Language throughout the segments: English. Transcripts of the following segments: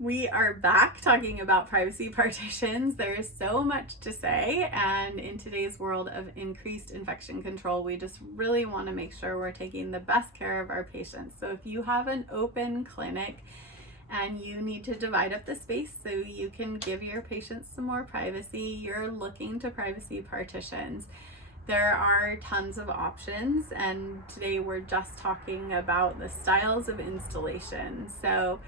We are back talking about privacy partitions. There's so much to say, and in today's world of increased infection control, we just really want to make sure we're taking the best care of our patients. So if you have an open clinic and you need to divide up the space so you can give your patients some more privacy, you're looking to privacy partitions. There are tons of options, and today we're just talking about the styles of installation. So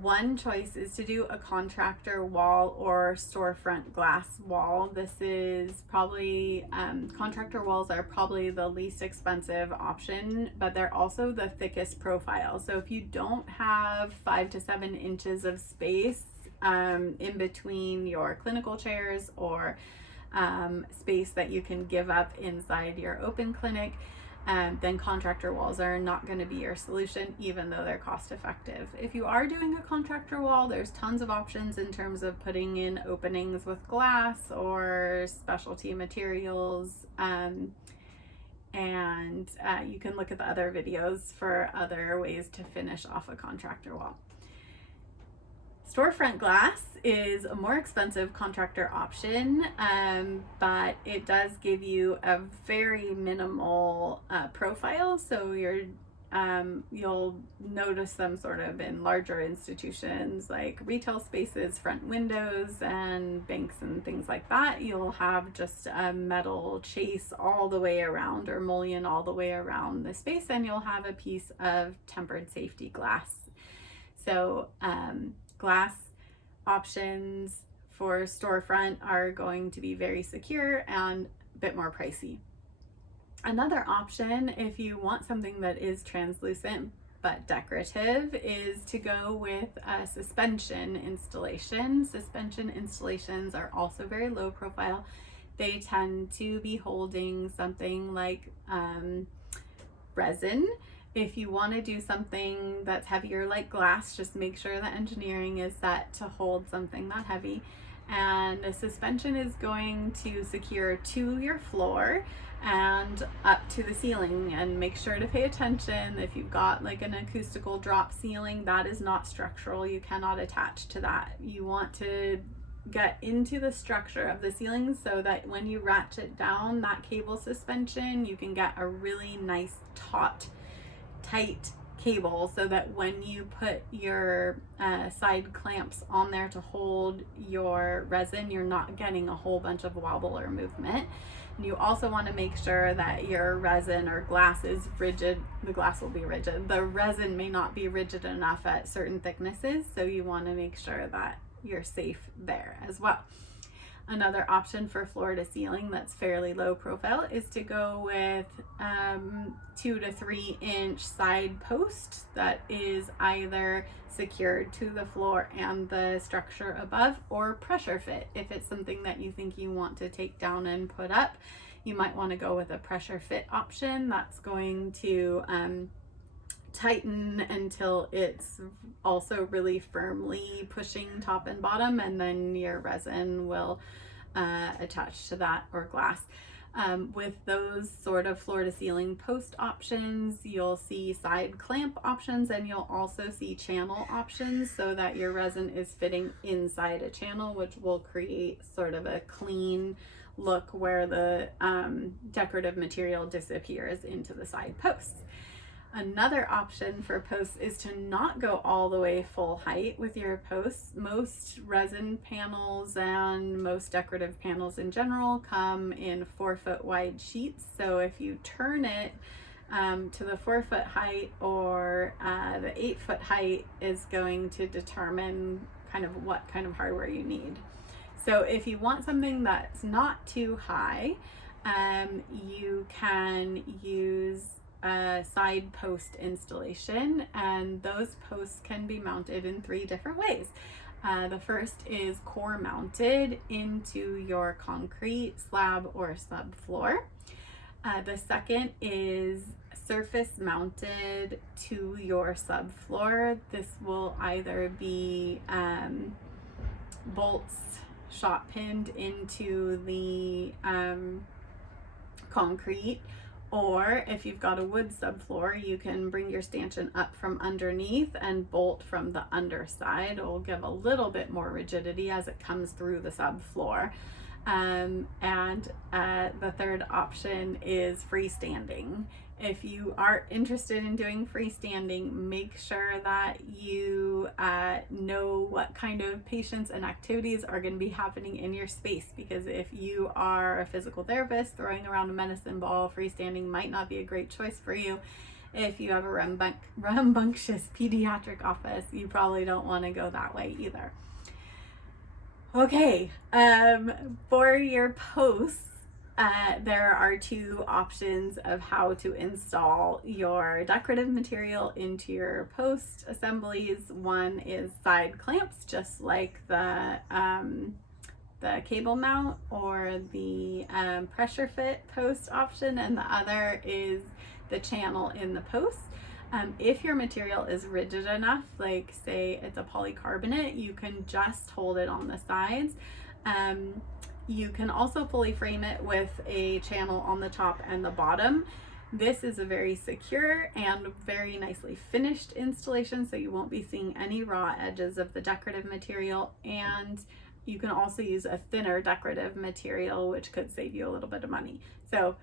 one choice is to do a contractor wall or storefront glass wall. This is probably, contractor walls are probably the least expensive option, but they're also the thickest profile. So if you don't have 5 to 7 inches of space in between your clinical chairs or space that you can give up inside your open clinic, then contractor walls are not going to be your solution, even though they're cost effective. If you are doing a contractor wall, there's tons of options in terms of putting in openings with glass or specialty materials. And you can look at the other videos for other ways to finish off a contractor wall. Storefront glass is a more expensive contractor option, but it does give you a very minimal profile. So you'll notice them sort of in larger institutions like retail spaces, front windows, and banks and things like that. You'll have just a metal chase all the way around, or mullion all the way around the space, and you'll have a piece of tempered safety glass. So glass options for storefront are going to be very secure and a bit more pricey. Another option, if you want something that is translucent but decorative, is to go with a suspension installation. Suspension installations are also very low profile. They tend to be holding something like resin. If you want to do something that's heavier like glass, just make sure the engineering is set to hold something that heavy. And the suspension is going to secure to your floor and up to the ceiling. And make sure to pay attention. If you've got like an acoustical drop ceiling, that is not structural. You cannot attach to that. You want to get into the structure of the ceiling so that when you ratchet down that cable suspension, you can get a really nice taut, tight cable, so that when you put your side clamps on there to hold your resin, you're not getting a whole bunch of wobble or movement. And you also want to make sure that your resin or glass is rigid. The glass will be rigid. The resin may not be rigid enough at certain thicknesses, so you want to make sure that you're safe there as well. Another option for floor to ceiling that's fairly low profile is to go with 2 to 3 inch side post that is either secured to the floor and the structure above, or pressure fit. If it's something that you think you want to take down and put up, you might want to go with a pressure fit option. That's going to tighten until it's also really firmly pushing top and bottom, and then your resin will attach to that, or glass. With those sort of floor to ceiling post options, you'll see side clamp options, and you'll also see channel options, so that your resin is fitting inside a channel, which will create sort of a clean look where the decorative material disappears into the side posts. Another option for posts is to not go all the way full height with your posts. Most resin panels and most decorative panels in general come in 4-foot wide sheets. So if you turn it to the 4-foot height or the 8-foot height is going to determine kind of what kind of hardware you need. So if you want something that's not too high, you can use a side post installation, and those posts can be mounted in 3 different ways. The first is core mounted into your concrete slab or subfloor. The second is surface mounted to your subfloor. This will either be bolts shot pinned into the concrete, Or if you've got a wood subfloor, you can bring your stanchion up from underneath and bolt from the underside. It will give a little bit more rigidity as it comes through the subfloor. And the third option is freestanding. If you are interested in doing freestanding, make sure that you know what kind of patients and activities are going to be happening in your space, because if you are a physical therapist throwing around a medicine ball, freestanding might not be a great choice for you. If you have a rambunctious pediatric office, you probably don't want to go that way either. Okay, for your posts, there are two options of how to install your decorative material into your post assemblies. One is side clamps, just like the cable mount or the pressure fit post option, and the other is the channel in the post. If your material is rigid enough, like say it's a polycarbonate, you can just hold it on the sides. You can also fully frame it with a channel on the top and the bottom. This is a very secure and very nicely finished installation, so you won't be seeing any raw edges of the decorative material, and you can also use a thinner decorative material, which could save you a little bit of money. So,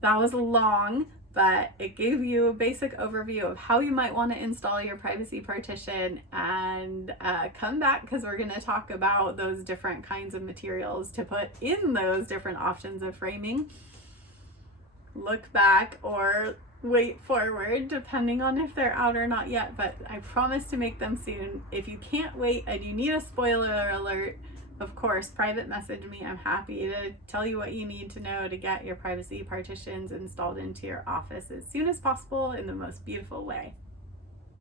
that was long, but it gave you a basic overview of how you might want to install your privacy partition. And come back, because we're going to talk about those different kinds of materials to put in those different options of framing. Look back or wait forward, depending on if they're out or not yet, but I promise to make them soon. If you can't wait and you need a spoiler alert, of course, private message me. I'm happy to tell you what you need to know to get your privacy partitions installed into your office as soon as possible in the most beautiful way.